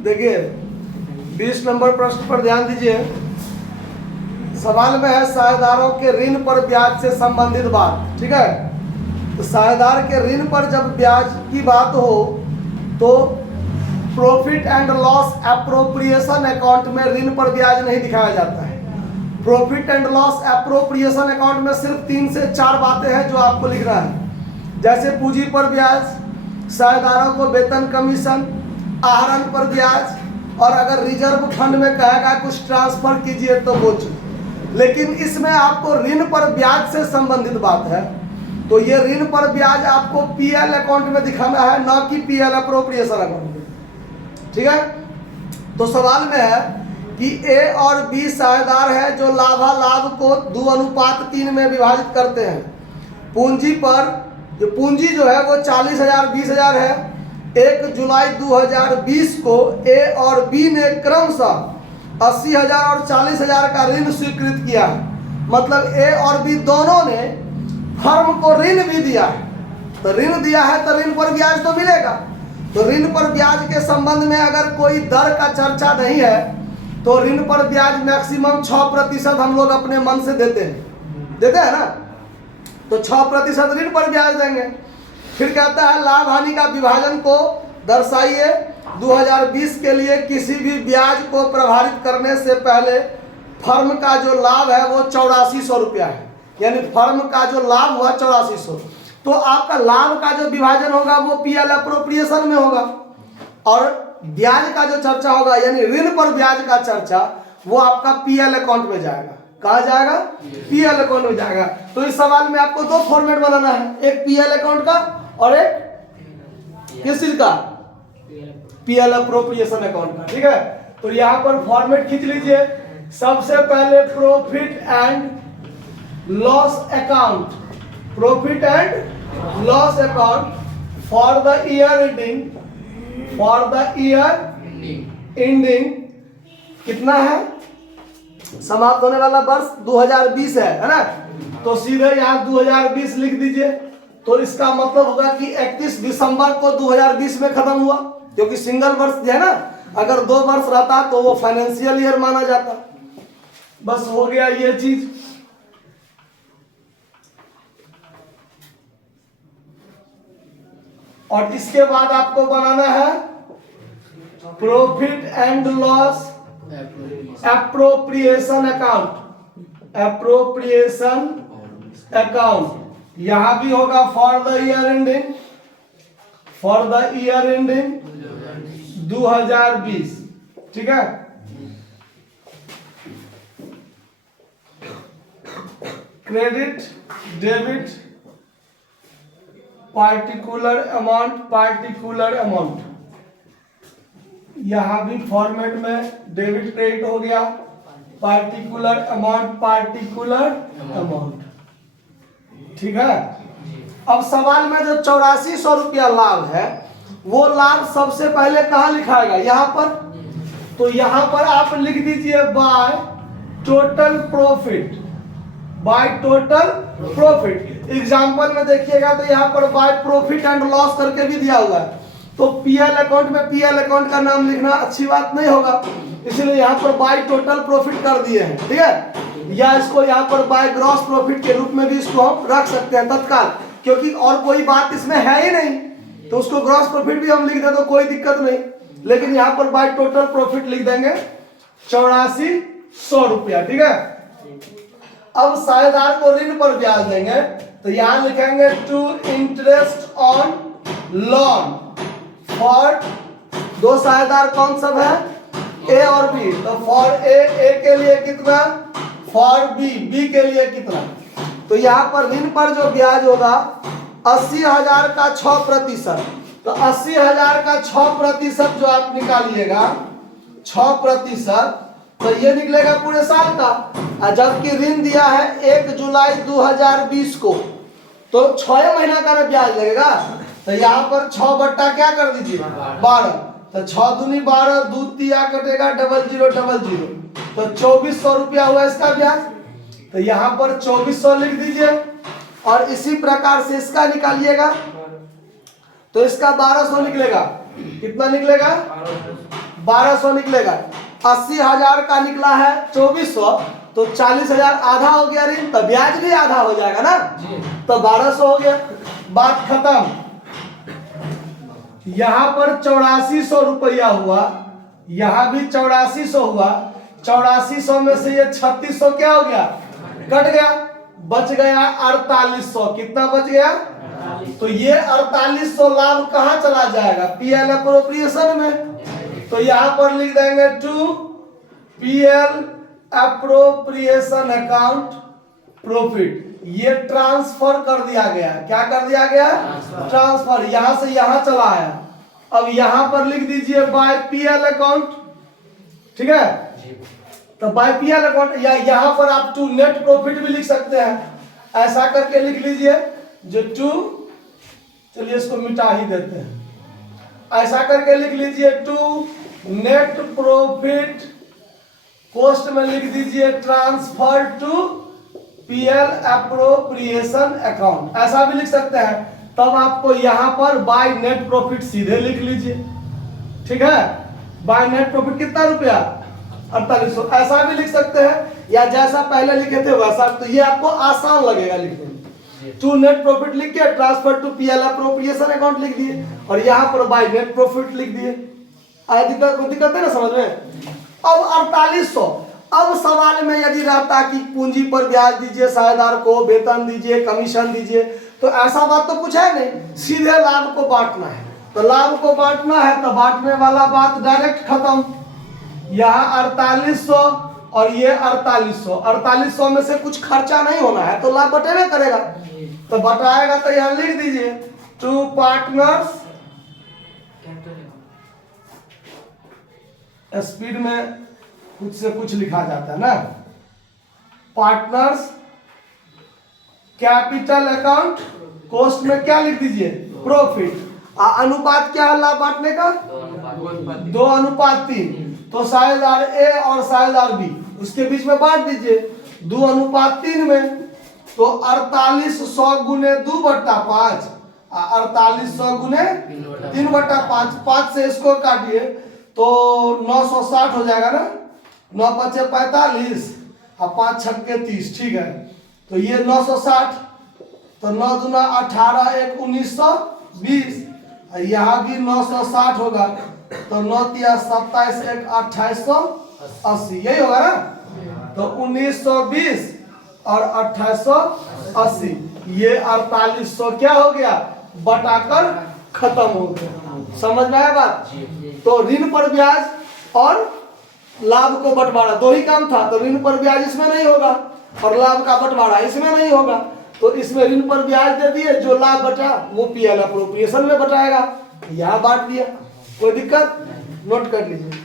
देखिए 20 नंबर प्रश्न पर ध्यान दीजिए। सवाल में है साझेदारों के ऋण पर ब्याज से संबंधित बात। ठीक है, तो साझेदार के ऋण पर जब ब्याज की बात हो तो profit and loss appropriation account में ऋण पर ब्याज नहीं दिखाया जाता है। Profit and loss appropriation account में सिर्फ 3 से 4 बातें हैं जो आपको लिखना है, जैसे पूंजी पर ब्याज, साझेदारों को वेतन कमीशन, आहरण पर ब्याज, और अगर रिजर्व फंड में कहेगा कुछ ट्रांसफर कीजिए तो वो चीज। लेकिन इसमें आपको ऋण पर ब्याज से संबंधित बात है, तो ये ऋण पर ब्याज आपको पीएल अकाउंट में दिखाना है, ना कि पीएल अप्रोप्रिएशन अकाउंट में। ठीक है, तो सवाल में है कि ए और बी साझेदार है जो लाभालाभ को 2:3 में विभाजित करते हैं। पूंजी पर पूंजी जो है वो 40,000 20,000 है। 1 जुलाई 2020 को ए और बी ने क्रमशः 80,000 और 40,000 का ऋण स्वीकृत किया है। मतलब ए और बी दोनों ने फर्म को ऋण भी दिया है, तो ऋण दिया है तो ऋण पर ब्याज तो मिलेगा। तो ऋण पर ब्याज के संबंध में अगर कोई दर का चर्चा नहीं है तो ऋण पर ब्याज मैक्सिमम 6% हम लोग अपने मन से देते हैं ना, तो 6% ऋण पर ब्याज देंगे। फिर कहता है लाभ हानि का विभाजन को दर्शाइए। 2020 के लिए किसी भी ब्याज को प्रभावित करने से पहले फर्म का जो लाभ है वो 8400 रुपया है, यानी फर्म का जो लाभ हुआ 8400। तो आपका लाभ का जो विभाजन होगा वो पीएल अप्रोप्रिएशन में होगा, और ब्याज का जो चर्चा होगा यानी ऋण पर ब्याज का चर्चा वो आपका पीएल अकाउंट में जाएगा। कहाँ जाएगा? पीएल अकाउंट में जाएगा। तो इस सवाल में आपको 2 फॉर्मेट बनाना है, एक पीएल अकाउंट का और एक किस चीज का? पीएल अप्रोप्रिएशन अकाउंट का। ठीक है, तो यहाँ पर फॉर्मेट खींच लीजिए। सबसे पहले profit and loss account, profit and loss account for the year ending कितना है? समाप्त होने वाला वर्ष 2020 है ना, तो सीधे यहाँ 2020 लिख दीजिए। तो इसका मतलब होगा कि 31 दिसंबर को 2020 में खत्म हुआ, क्योंकि सिंगल वर्ष है ना, अगर 2 वर्ष रहता तो वो फाइनेंशियल ईयर माना जाता। बस हो गया ये चीज। और इसके बाद आपको बनाना है profit and loss appropriation account, appropriation account. यहां भी होगा for the year ending, for the year ending 2020। ठीक है, क्रेडिट डेबिट पार्टिकुलर अमाउंट। यहां भी फॉर्मेट में डेबिट क्रेडिट हो गया, पार्टिकुलर अमाउंट। ठीक है, अब सवाल में जो 8400 रुपया लाभ है वो लाभ सबसे पहले कहां लिखाएगा? यहां पर। तो यहां पर आप लिख दीजिए by total profit, by total profit. Example में देखिएगा तो यहाँ पर बाय प्रॉफिट एंड लॉस करके भी दिया हुआ है, तो पीएल अकाउंट में पीएल अकाउंट का नाम लिखना अच्छी बात नहीं होगा, इसलिए यहाँ पर बाय टोटल प्रॉफिट कर दिए हैं। ठीक है, या इसको यहाँ पर बाय ग्रॉस प्रॉफिट के रूप में भी इसको हम रख सकते हैं तत्काल, क्योंकि और कोई बात इसमें है ही नहीं, तो उसको ग्रॉस प्रॉफिट भी हम लिख दें तो कोई दिक्कत नहीं। लेकिन यहाँ पर बाय टोटल प्रॉफिट लिख देंगे 8400 रुपया। ठीक है, अब साझेदार को ऋण पर ब्याज देंगे तो यहां लिखेंगे to interest on loan for, 2 साझेदार कौन सब है? ए और बी। तो फॉर ए के लिए कितना, फॉर बी के लिए कितना। तो यहाँ पर ऋण पर जो ब्याज होगा 80,000 का 6%, तो 80,000 का 6% जो आप निकालिएगा 6%, तो ये निकलेगा पूरे साल का। जबकि ऋण दिया है 1 जुलाई 2020 को, तो 6 महीना का ब्याज लगेगा। तो यहाँ पर 6 बट्टा क्या कर दीजिए 12, तो 6 दूनी 12, 2 तिया कटेगा 0000, तो 2400 रुपया हुआ इसका ब्याज। तो यहाँ पर 2400 लिख दीजिए, और इसी प्रकार से इसका निकालिएगा तो इसका 1200 निकलेगा। कितना निकलेगा? 1200 निकलेगा। 80,000 का निकला है 2400, तो 40,000 आधा हो गया ऋण, तो ब्याज भी आधा हो जाएगा ना, तो 1200 हो गया, बात खत्म। यहां पर 8400 रुपया हुआ, यहां भी 8400 हुआ, 8400 में से ये 3600 क्या हो गया, कट गया, बच गया 4800। कितना बच गया, तो ये 4800 लाभ कहां चला जाएगा, पीएल एप्रोप्रिएशन में। तो यहां पर लिख देंगे to PL appropriation account profit. ये ट्रांसफर कर दिया गया, क्या कर दिया गया, ट्रांसफर, यहां से यहां चला आया। अब यहां पर लिख दीजिए बाय पीएल अकाउंट, ठीक है, तो बाय पीएल अकाउंट, या यहां पर आप टू नेट प्रॉफिट भी लिख सकते हैं, ऐसा करके लिख लीजिए जो टू, चलिए इसको मिटा ही देते हैं, ऐसा करके लिख लीजिए टू नेट प्रॉफिट, पोस्ट में लिख दीजिए transfer to PL appropriation account, ऐसा भी लिख सकते हैं। तब आपको यहां पर बाय नेट प्रॉफिट सीधे लिख लीजिए, ठीक है, बाय नेट प्रॉफिट कितना रुपया, 4800, ऐसा भी लिख सकते हैं, या जैसा पहले लिखे थे वैसा, तो ये आपको आसान लगेगा लिखने में। टू नेट प्रॉफिट लिख के transfer to PL appropriation account लिख दिए, और यहां पर बाय नेट प्रॉफिट लिख दिए। दिक्कत है ना समझ में। अब 4800, अब सवाल में यदि रहता कि पूंजी पर ब्याज दीजिए साझेदार को, वेतन दीजिए, कमीशन दीजिए, तो ऐसा बात तो कुछ है नहीं, सीधे लाभ को बांटना है। तो लाभ को बांटना है तो बांटने वाला बात डायरेक्ट खत्म। यहाँ 4800 और ये 4800, 4800 में से कुछ खर्चा नहीं होना है तो लाभ बटेबे करेगा, तो बटाएगा तो यहाँ लिख दीजिए टू पार्टनर्स, स्पीड में कुछ से कुछ लिखा जाता है ना, पार्टनर्स कैपिटल अकाउंट, कॉस्ट में क्या लिख दीजिए, प्रॉफिट। अनुपात क्या है लाभ बांटने का, 2:3, तो साझेदार ए और साझेदार बी, उसके बीच में बांट दीजिए 2:3 में, तो 4800 गुने 2/5, 4800 गुने 3/5, 5 से इसको काटिए तो 960 हो जाएगा ना, 9 × 5 = 45 और 5 × 6 = 30, ठीक है, तो ये 960, तो 9 × 2 = 18, 1 = 1920, यहाँ भी 960 होगा, तो 9 × 3 = 27, 1 = 2880, यही होगा ना, तो 1920 और 2880, ये 4800 क्या हो गया, बटाकर खत्म हो गया। समझ में आया बात। तो ऋण पर ब्याज और लाभ को बंटवारा, दो ही काम था, तो ऋण पर ब्याज इसमें नहीं होगा और लाभ का बंटवारा इसमें नहीं होगा, तो इसमें ऋण पर ब्याज दे दिए, जो लाभ बचा वो पीएल एप्रोप्रिएशन में बटाएगा, यहाँ बांट दिया, कोई दिक्कत, नोट कर लीजिए।